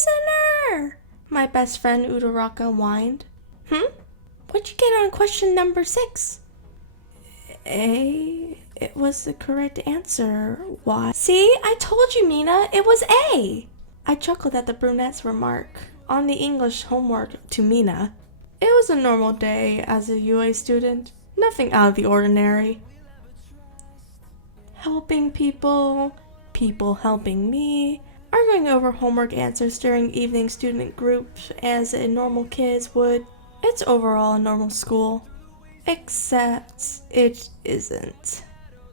prisoner! My best friend Uraraka whined. What'd you get on question number 6? A. It was the correct answer. Why? See, I told you, Mina, it was A. I chuckled at the brunette's remark on the English homework to Mina. It was a normal day as a UA student, nothing out of the ordinary. Helping people, people helping me, arguing over homework answers during evening student groups as a normal kids would. It's overall a normal school. Except it isn't.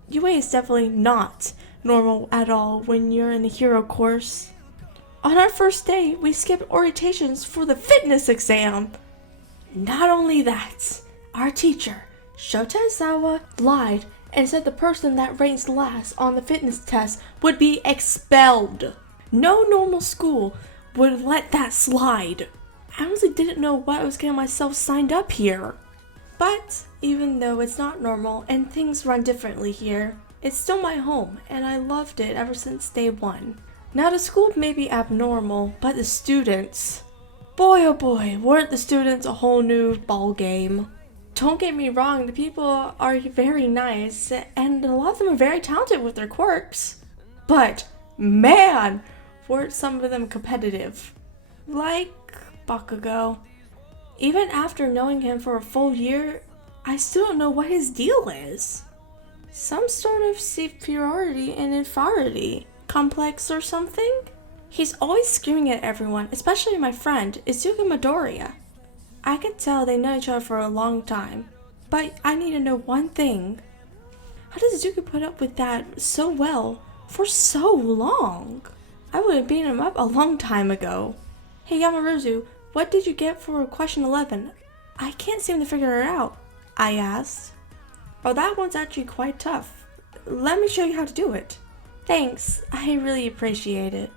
UA is definitely not normal at all when you're in a hero course. On our first day, we skipped orientations for the fitness exam. Not only that, our teacher, Shota Izawa, lied and said the person that ranks last on the fitness test would be expelled. No normal school would let that slide. I honestly didn't know what I was getting myself signed up here. But even though it's not normal and things run differently here, it's still my home and I loved it ever since day 1. Now the school may be abnormal, but the students, boy oh boy, weren't the students a whole new ball game. Don't get me wrong, the people are very nice and a lot of them are very talented with their quirks. But man, weren't some of them competitive. Like Bakugou. Even after knowing him for a full year, I still don't know what his deal is. Some sort of superiority and inferiority complex or something? He's always screaming at everyone, especially my friend, Izuku Midoriya. I could tell they know each other for a long time, but I need to know one thing. How does Izuku put up with that so well for so long? I would have beaten him up a long time ago. Hey Yaoyorozu, what did you get for question 11? I can't seem to figure it out, I asked. Oh, that one's actually quite tough. Let me show you how to do it. Thanks, I really appreciate it.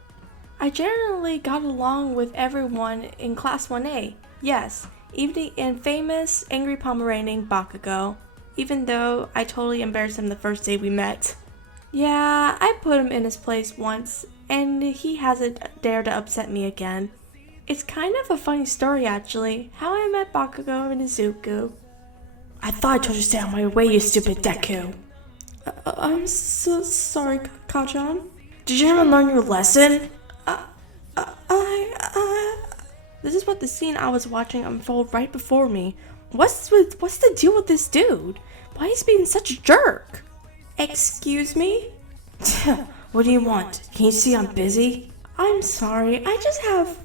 I generally got along with everyone in class 1A. Yes, even the infamous angry Pomeranian Bakugou, even though I totally embarrassed him the first day we met. Yeah, I put him in his place once, and he hasn't dared to upset me again. It's kind of a funny story actually, how I met Bakugou and Izuku. I thought I told you to stay out of my way, you stupid Deku. I'm so sorry, Kachan. Did you ever learn your lesson? This is what the scene I was watching unfold right before me. What's the deal with this dude? Why is he being such a jerk? Excuse me? What do you want? Can you see I'm busy? I'm sorry, I just have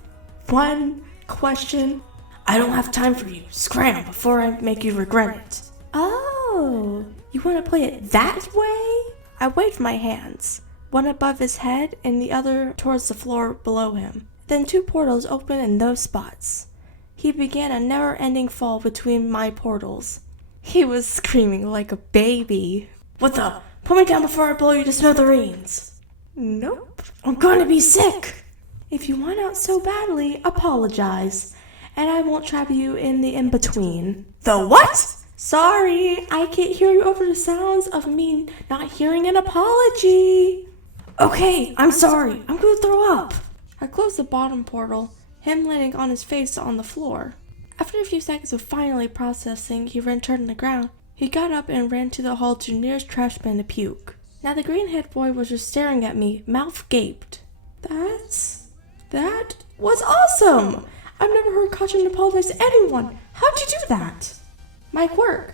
one question. I don't have time for you. Scram before I make you regret it. Oh, you want to play it that way? I waved my hands, one above his head and the other towards the floor below him. Then 2 portals opened in those spots. He began a never-ending fall between my portals. He was screaming like a baby. What the? Put me down before I blow you to smithereens. Nope. I'm gonna be sick. If you want out so badly, apologize. And I won't trap you in the in-between. The what? Sorry, I can't hear you over the sounds of me not hearing an apology. Okay, I'm sorry. I'm gonna throw up. I closed the bottom portal, him landing on his face on the floor. After a few seconds of finally processing, he returned to the ground. He got up and ran to the hall to the nearest trash bin to puke. Now the green-haired boy was just staring at me, mouth gaped. That was awesome! I've never heard Kachan apologize to anyone. How'd you do that? My quirk.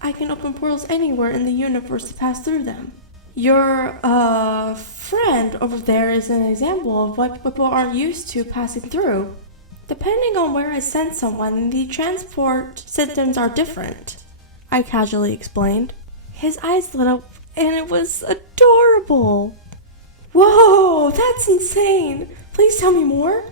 I can open portals anywhere in the universe to pass through them. Your, friend over there is an example of what people aren't used to passing through. Depending on where I send someone, the transport systems are different, I casually explained. His eyes lit up, and it was adorable. Whoa, that's insane. Please tell me more.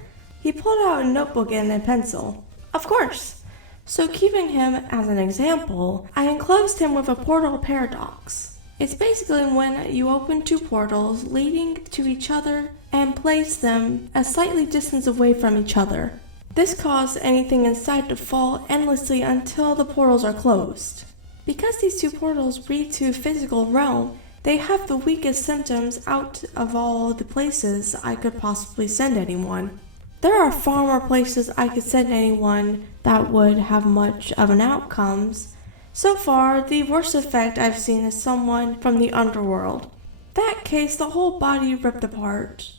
He pulled out a notebook and a pencil. Of course. So keeping him as an example, I enclosed him with a portal paradox. It's basically when you open 2 portals leading to each other and place them a slightly distance away from each other. This causes anything inside to fall endlessly until the portals are closed. Because these 2 portals lead to physical realm, they have the weakest symptoms out of all the places I could possibly send anyone. There are far more places I could send anyone that would have much of an outcomes. So far, the worst effect I've seen is someone from the underworld. That case, the whole body ripped apart.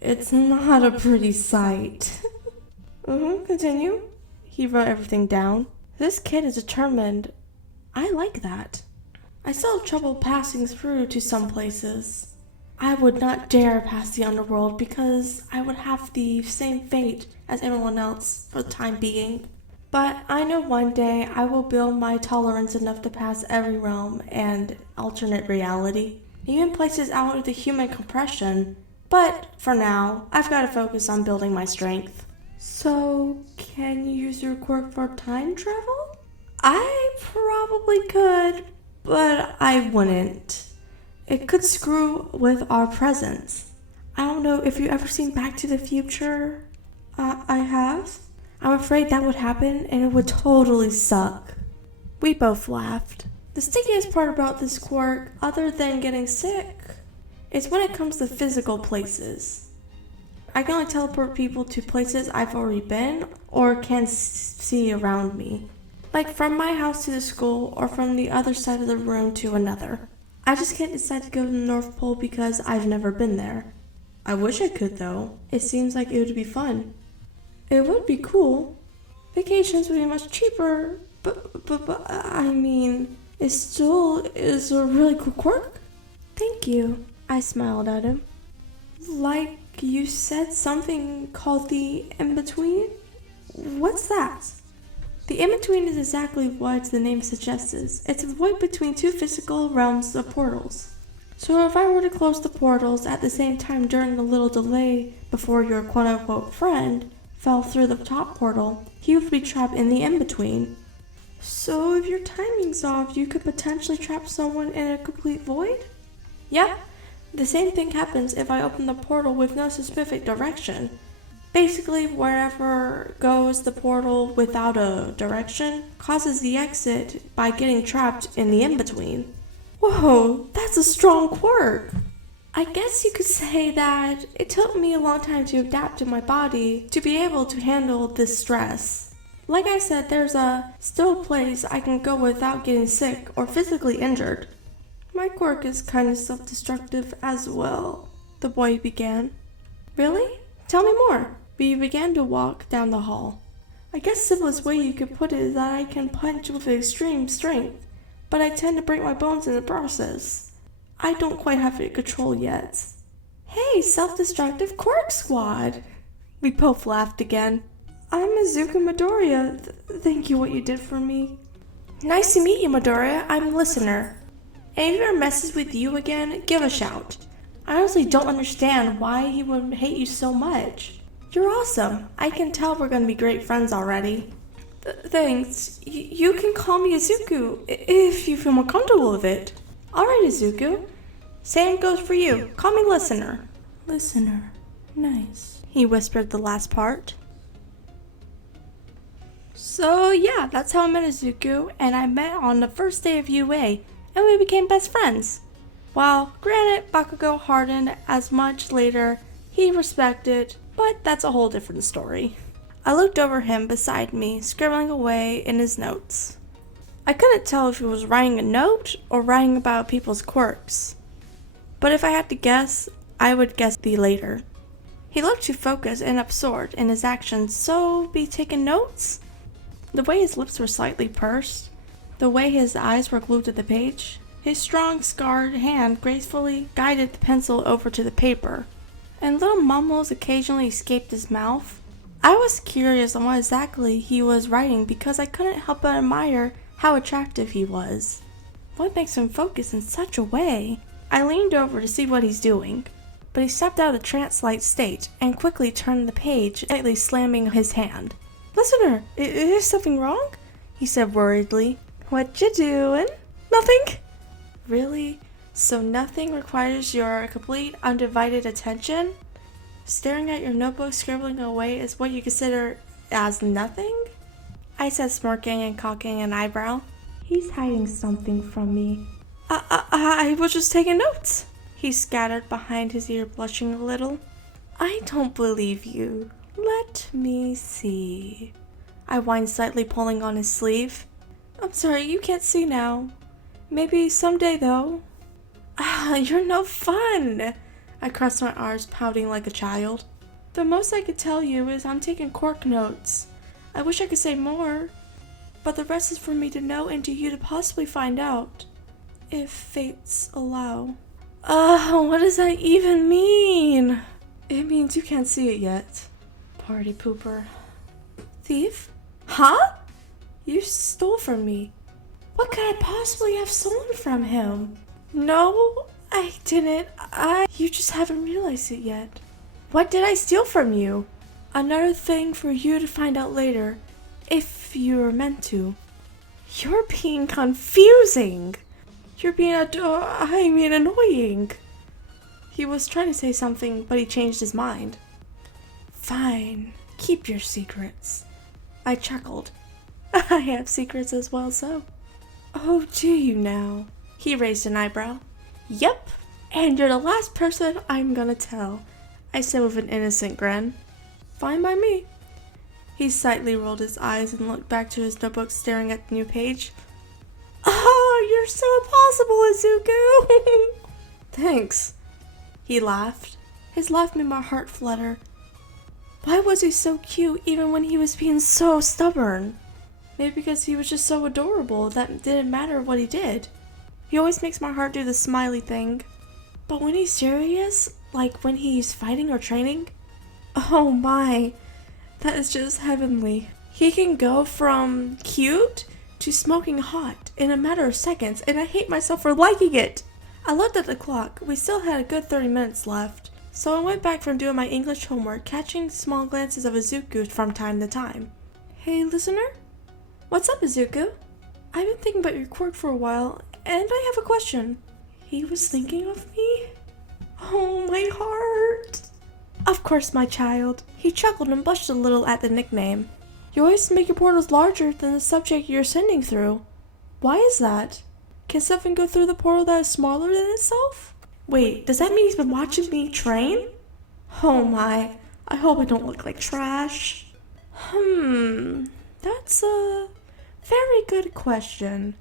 It's not a pretty sight. Continue. He wrote everything down. This kid is determined. I like that. I still have trouble passing through to some places. I would not dare pass the underworld because I would have the same fate as everyone else for the time being. But I know one day I will build my tolerance enough to pass every realm and alternate reality, even places out of the human compression. But for now, I've got to focus on building my strength. So, can you use your quirk for time travel? I probably could, but I wouldn't. It could screw with our presence. I don't know if you've ever seen Back to the Future. I have. I'm afraid that would happen and it would totally suck. We both laughed. The stickiest part about this quirk, other than getting sick, is when it comes to physical places. I can only teleport people to places I've already been or can see around me. Like from my house to the school or from the other side of the room to another. I just can't decide to go to the North Pole because I've never been there. I wish I could though. It seems like it would be fun. It would be cool. Vacations would be much cheaper, but I mean, it still is a really cool quirk. Thank you. I smiled at him. Like you said something called the in-between? What's that? The in-between is exactly what the name suggests. It's a void between two physical realms of portals. So if I were to close the portals at the same time during the little delay before your quote-unquote friend fell through the top portal, he would be trapped in the in-between. So if your timing's off, you could potentially trap someone in a complete void? Yeah, the same thing happens if I open the portal with no specific direction. Basically, wherever goes the portal without a direction causes the exit by getting trapped in the in-between. Whoa, that's a strong quirk! I guess you could say that it took me a long time to adapt to my body to be able to handle this stress. Like I said, there's still a place I can go without getting sick or physically injured. My quirk is kind of self-destructive as well, the boy began. Really? Tell me more. We began to walk down the hall. I guess the simplest way you could put it is that I can punch with extreme strength, but I tend to break my bones in the process. I don't quite have it control yet. Hey, self-destructive quirk squad! We both laughed again. I'm Izuku Midoriya. Thank you what you did for me. Nice to meet you, Midoriya. I'm a listener. And if he ever messes with you again, give a shout. I honestly don't understand why he would hate you so much. You're awesome. I can tell we're going to be great friends already. Thanks. You can call me Izuku if you feel more comfortable with it. Alright, Izuku. Same goes for you. Call me Listener. Listener. Nice. He whispered the last part. So yeah, that's how I met Izuku, and I met on the first day of UA, and we became best friends. While, granted, Bakugou hardened as much later, he respected, but that's a whole different story. I looked over him beside me, scribbling away in his notes. I couldn't tell if he was writing a note or writing about people's quirks. But if I had to guess, I would guess the later. He looked too focused and absorbed in his actions, so be taking notes? The way his lips were slightly pursed, the way his eyes were glued to the page, his strong, scarred hand gracefully guided the pencil over to the paper, and little mumbles occasionally escaped his mouth. I was curious on what exactly he was writing because I couldn't help but admire how attractive he was. What makes him focus in such a way? I leaned over to see what he's doing, but he stepped out of the trance-like state and quickly turned the page, lightly slamming his hand. Listener, is something wrong? He said worriedly. What you doing? Nothing. Really? So nothing requires your complete undivided attention? Staring at your notebook scribbling away is what you consider as nothing? I said, smirking and cocking an eyebrow. He's hiding something from me. I was just taking notes. He scattered behind his ear, blushing a little. I don't believe you. Let me see. I whined slightly, pulling on his sleeve. I'm sorry, you can't see now. Maybe someday, though. You're no fun. I crossed my arms, pouting like a child. The most I could tell you is I'm taking Quirk notes. I wish I could say more, but the rest is for me to know and to you to possibly find out, if fates allow. What does that even mean? It means you can't see it yet. Party pooper. Thief? Huh? You stole from me. What could I possibly have stolen from him? No, I didn't. You just haven't realized it yet. What did I steal from you? Another thing for you to find out later, if you're meant to. You're being confusing. You're being annoying. He was trying to say something, but he changed his mind. Fine, keep your secrets. I chuckled. I have secrets as well, so. Oh, do you now? He raised an eyebrow. Yep, and you're the last person I'm gonna tell, I said with an innocent grin. Fine by me. He slightly rolled his eyes and looked back to his notebook, staring at the new page. Oh, you're so impossible, Izuku! Thanks. He laughed. His laugh made my heart flutter. Why was he so cute even when he was being so stubborn? Maybe because he was just so adorable that it didn't matter what he did. He always makes my heart do the smiley thing. But when he's serious, like when he's fighting or training, oh my, that is just heavenly. He can go from cute to smoking hot in a matter of seconds, and I hate myself for liking it. I looked at the clock. We still had a good 30 minutes left, so I went back from doing my English homework, catching small glances of Izuku from time to time. Hey, listener? What's up, Izuku? I've been thinking about your quirk for a while, and I have a question. He was thinking of me? Oh, my heart. Of course, my child. He chuckled and blushed a little at the nickname. You always make your portals larger than the subject you're sending through. Why is that? Can something go through the portal that is smaller than itself? Wait, does that mean he's been watching me train? Oh my, I hope I don't look like trash. That's a very good question.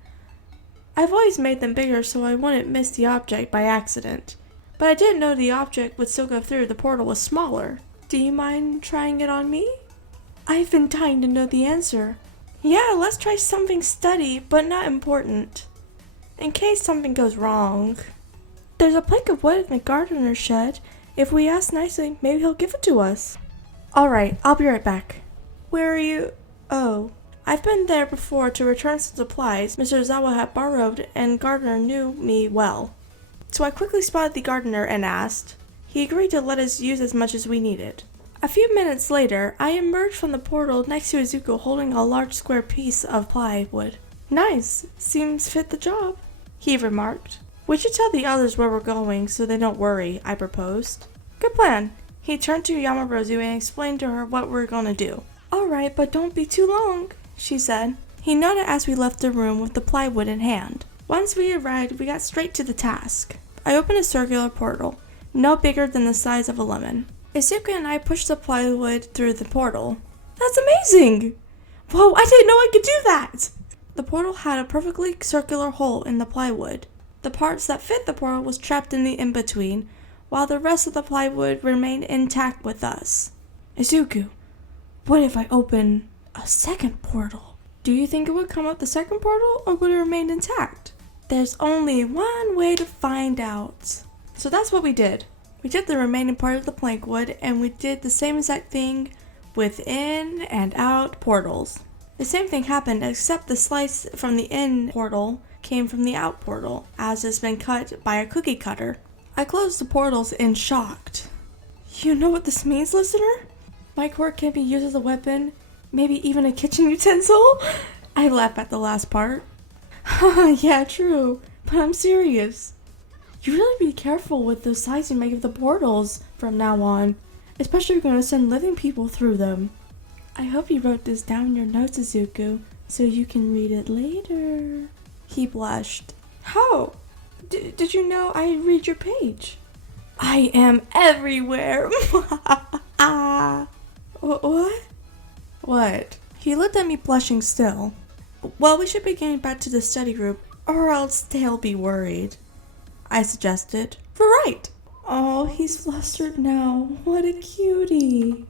I've always made them bigger so I wouldn't miss the object by accident. But I didn't know the object would still go through the portal was smaller. Do you mind trying it on me? I've been dying to know the answer. Yeah, let's try something steady but not important. In case something goes wrong. There's a plank of wood in the gardener's shed. If we ask nicely, maybe he'll give it to us. Alright, I'll be right back. Where are you? Oh. I've been there before to return some supplies Mr. Zawa had borrowed, and gardener knew me well. So I quickly spotted the gardener and asked. He agreed to let us use as much as we needed. A few minutes later, I emerged from the portal next to Izuku holding a large square piece of plywood. Nice, seems fit the job, he remarked. We should tell the others where we're going so they don't worry, I proposed. Good plan. He turned to Yaoyorozu and explained to her what we're gonna do. Alright, but don't be too long, she said. He nodded as we left the room with the plywood in hand. Once we arrived, we got straight to the task. I opened a circular portal, no bigger than the size of a lemon. Izuku and I pushed the plywood through the portal. That's amazing! Whoa, I didn't know I could do that! The portal had a perfectly circular hole in the plywood. The parts that fit the portal was trapped in the in-between, while the rest of the plywood remained intact with us. Izuku, what if I open a second portal? Do you think it would come out the second portal, or would it remain intact? There's only one way to find out. So that's what we did. We took the remaining part of the plank wood, and we did the same exact thing with in and out portals. The same thing happened, except the slice from the in portal came from the out portal, as it's been cut by a cookie cutter. I closed the portals and shocked. You know what this means, listener? My quirk can be used as a weapon, maybe even a kitchen utensil? I laughed at the last part. Yeah, true, but I'm serious. You really be careful with the size you make of the portals from now on, especially if you're going to send living people through them. I hope you wrote this down in your notes, Izuku, so you can read it later. He blushed. How? Did you know I read your page? I am everywhere. What? What? He looked at me blushing still. Well, we should be getting back to the study group, or else they'll be worried, I suggested. Right! Oh, he's flustered now. What a cutie.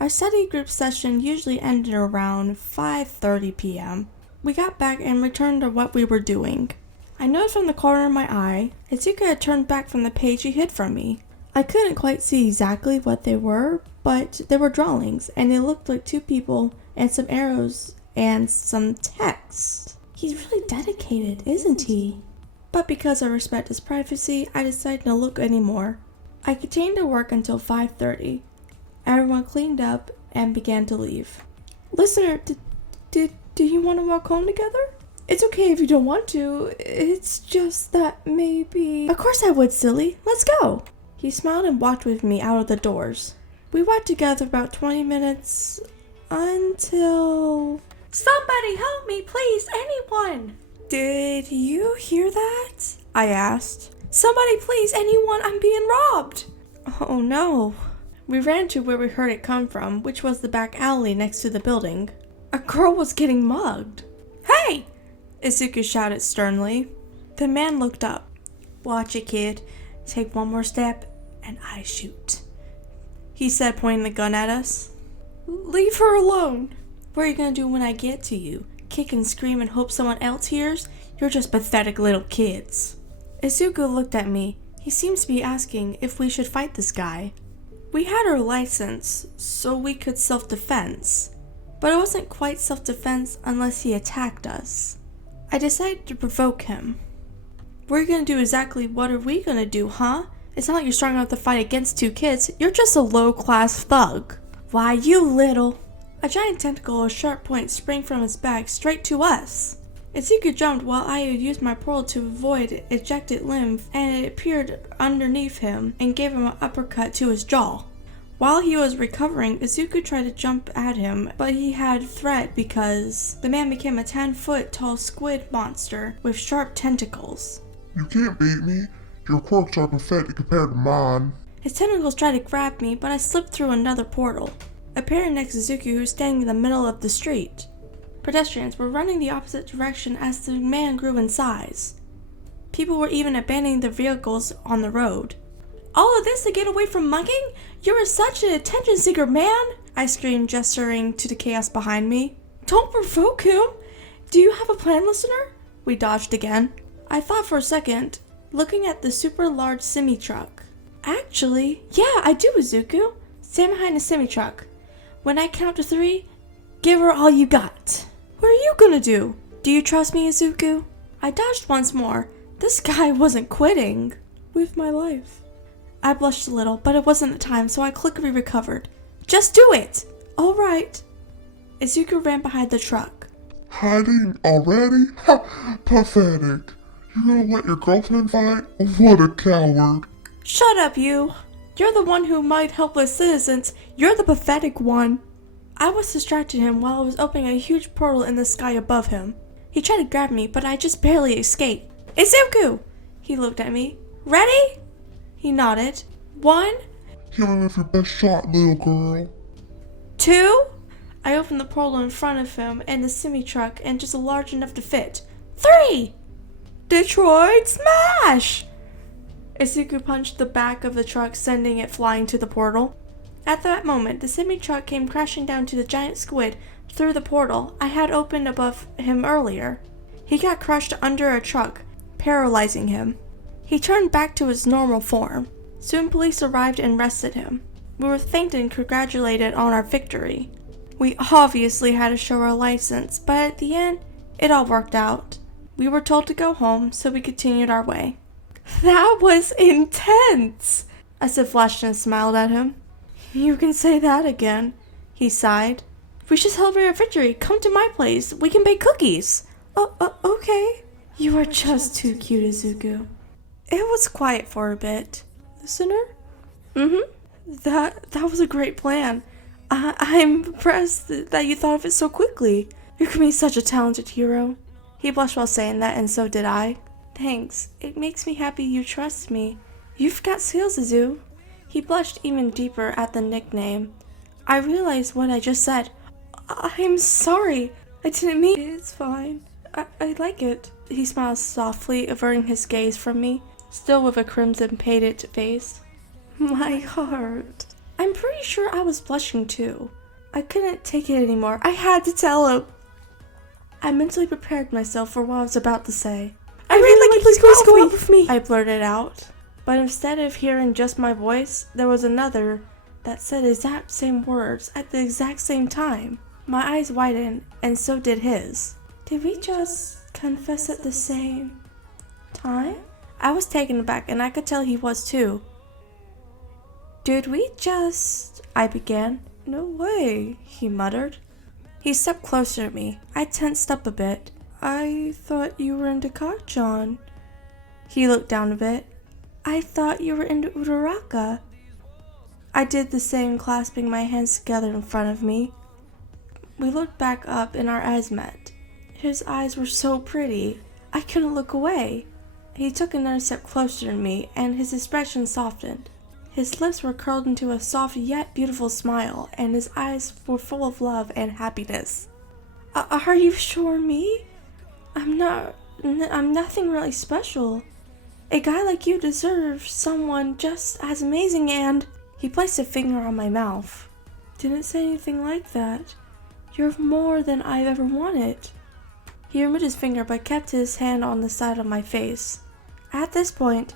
Our study group session usually ended around 5:30 p.m. We got back and returned to what we were doing. I noticed from the corner of my eye, Izuku had turned back from the page he hid from me. I couldn't quite see exactly what they were, but they were drawings, and they looked like two people and some arrows and some text. He's really dedicated, isn't he? But because I respect his privacy, I decided not to look anymore. I continued to work until 5:30. Everyone cleaned up and began to leave. Listener, do you want to walk home together? It's okay if you don't want to. It's just that maybe... Of course I would, silly. Let's go. He smiled and walked with me out of the doors. We walked together about 20 minutes until... Somebody help me, please, anyone! Did you hear that? I asked. Somebody please, anyone, I'm being robbed! Oh no. We ran to where we heard it come from, which was the back alley next to the building. A girl was getting mugged. Hey! Izuku shouted sternly. The man looked up. Watch it, kid. Take one more step, and I shoot. He said, pointing the gun at us. Leave her alone. What are you gonna do when I get to you? Kick and scream and hope someone else hears? You're just pathetic little kids. Izuku looked at me. He seems to be asking if we should fight this guy. We had our license, so we could self-defense. But it wasn't quite self-defense unless he attacked us. I decided to provoke him. We're gonna do exactly what are we gonna do, huh? It's not like you're strong enough to fight against two kids. You're just a low-class thug. Why, you little... A giant tentacle with a sharp point sprang from his back straight to us. Izuku jumped while I had used my pearl to avoid ejected lymph, and it appeared underneath him and gave him an uppercut to his jaw. While he was recovering, Izuku tried to jump at him, but he had threat because the man became a 10-foot tall squid monster with sharp tentacles. You can't beat me. Your quirks are pathetic compared to mine. His tentacles tried to grab me, but I slipped through another portal, appearing next to Izuku, who was standing in the middle of the street. Pedestrians were running the opposite direction as the man grew in size. People were even abandoning their vehicles on the road. All of this to get away from mugging? You're such an attention-seeker, man! I screamed, gesturing to the chaos behind me. Don't provoke him! Do you have a plan, listener? We dodged again. I thought for a second, looking at the super large semi-truck. Actually, yeah, I do, Izuku. Stand behind the semi-truck. When I count to 3, give her all you got. What are you gonna do? Do you trust me, Izuku? I dodged once more. This guy wasn't quitting. With my life. I blushed a little, but it wasn't the time, so I quickly recovered. Just do it! Alright. Izuku ran behind the truck. Hiding already? Ha! Pathetic. You gonna let your girlfriend fight? What a coward. Shut up, you! You're the one who mugged helpless citizens. You're the pathetic one. I was distracting him while I was opening a huge portal in the sky above him. He tried to grab me, but I just barely escaped. Izuku! He looked at me. Ready? He nodded. 1. Give it your best shot, little girl. 2. I opened the portal in front of him and the semi-truck and just large enough to fit. 3. Detroit smash! Izuku punched the back of the truck, sending it flying to the portal. At that moment, the semi-truck came crashing down to the giant squid through the portal I had opened above him earlier. He got crushed under a truck, paralyzing him. He turned back to his normal form. Soon police arrived and arrested him. We were thanked and congratulated on our victory. We obviously had to show our license, but at the end, it all worked out. We were told to go home, so we continued our way. That was intense! I said, flashed and smiled at him. You can say that again, he sighed. We should celebrate our victory. Come to my place. We can bake cookies. Okay. You are just too cute, Izuku. It was quiet for a bit. Listener? That was a great plan. I'm impressed that you thought of it so quickly. You can be such a talented hero. He blushed while saying that, and so did I. Thanks. It makes me happy you trust me. You've got skills, Izu. He blushed even deeper at the nickname. I realized what I just said. I'm sorry. I didn't mean it. It's fine. I like it. He smiled softly, averting his gaze from me, still with a crimson painted face. My heart. I'm pretty sure I was blushing too. I couldn't take it anymore. I had to tell him. I mentally prepared myself for what I was about to say. I really like you. Please go out with me. I blurted out. But instead of hearing just my voice, there was another that said the exact same words at the exact same time. My eyes widened, and so did his. Did we just confess at the same time? I was taken aback, and I could tell he was too. Did we just... I began. No way, he muttered. He stepped closer to me. I tensed up a bit. I thought you were into Kacchan. He looked down a bit. I thought you were into Uraraka. I did the same, clasping my hands together in front of me. We looked back up and our eyes met. His eyes were so pretty, I couldn't look away. He took another step closer to me and his expression softened. His lips were curled into a soft yet beautiful smile, and his eyes were full of love and happiness. Are you sure me? I'm nothing really special. A guy like you deserves someone just as amazing and... He placed a finger on my mouth. Didn't say anything like that. You're more than I've ever wanted. He removed his finger but kept his hand on the side of my face. At this point,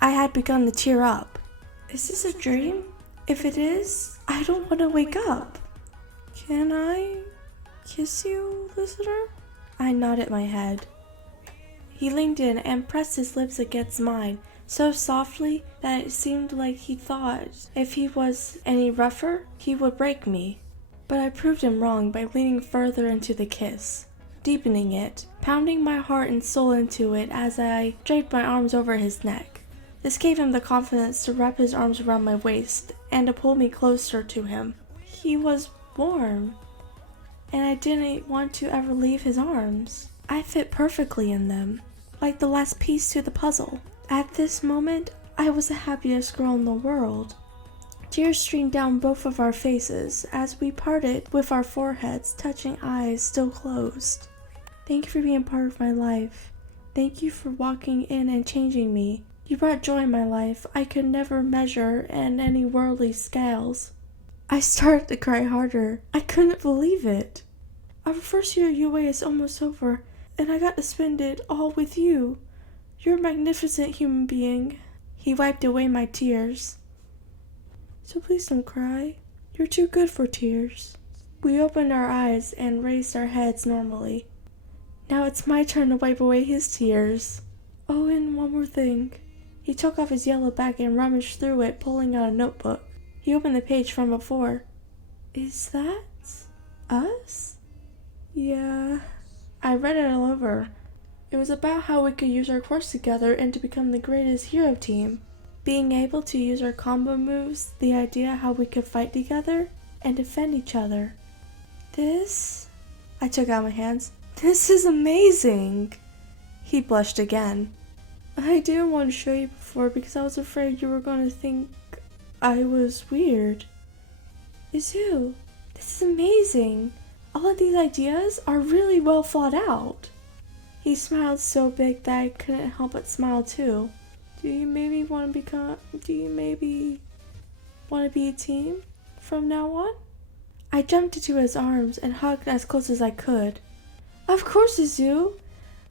I had begun to tear up. Is this a dream? If it is, I don't want to wake up. Can I kiss you, listener? I nodded my head. He leaned in and pressed his lips against mine, so softly that it seemed like he thought if he was any rougher, he would break me. But I proved him wrong by leaning further into the kiss, deepening it, pounding my heart and soul into it as I draped my arms over his neck. This gave him the confidence to wrap his arms around my waist and to pull me closer to him. He was warm, and I didn't want to ever leave his arms. I fit perfectly in them, like the last piece to the puzzle. At this moment, I was the happiest girl in the world. Tears streamed down both of our faces as we parted with our foreheads touching, eyes still closed. Thank you for being part of my life. Thank you for walking in and changing me. You brought joy in my life I could never measure in any worldly scales. I started to cry harder. I couldn't believe it. Our first year at UA is almost over, and I got to spend it all with you. You're a magnificent human being. He wiped away my tears. So please don't cry. You're too good for tears. We opened our eyes and raised our heads normally. Now it's my turn to wipe away his tears. Oh, and one more thing. He took off his yellow bag and rummaged through it, pulling out a notebook. He opened the page from before. Is that us? Yeah. I read it all over. It was about how we could use our quirks together and to become the greatest hero team. Being able to use our combo moves, the idea how we could fight together and defend each other. This... I took out my hands. This is amazing! He blushed again. I didn't want to show you before because I was afraid you were going to think I was weird. Izu, this is amazing. All of these ideas are really well thought out. He smiled so big that I couldn't help but smile too. Do you maybe want to be a team from now on? I jumped into his arms and hugged as close as I could. Of course, Izu.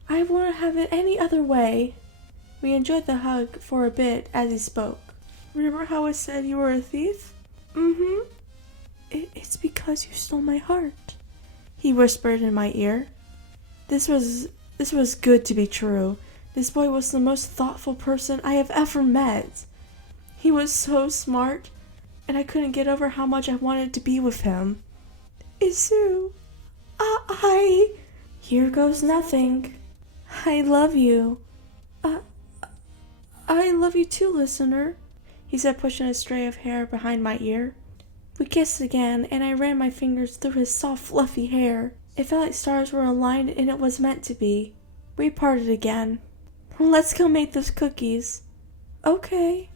I wouldn't have it any other way. We enjoyed the hug for a bit as he spoke. Remember how I said you were a thief? Mm-hmm. It's because you stole my heart, he whispered in my ear. This was good to be true. This boy was the most thoughtful person I have ever met. He was so smart, and I couldn't get over how much I wanted to be with him. Izu, Here goes nothing. I love you. I love you too, listener, he said, pushing a stray of hair behind my ear. We kissed again, and I ran my fingers through his soft, fluffy hair. It felt like stars were aligned, and it was meant to be. We parted again. Let's go make those cookies. Okay.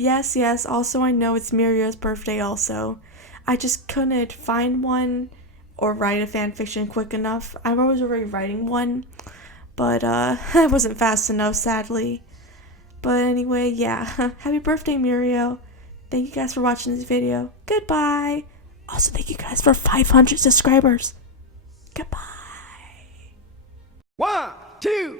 Yes, yes, also I know it's Mirio's birthday also. I just couldn't find one or write a fanfiction quick enough. I was already writing one, but I wasn't fast enough, sadly. But anyway, yeah, happy birthday, Mirio. Thank you guys for watching this video. Goodbye. Also, thank you guys for 500 subscribers. Goodbye. 1, 2,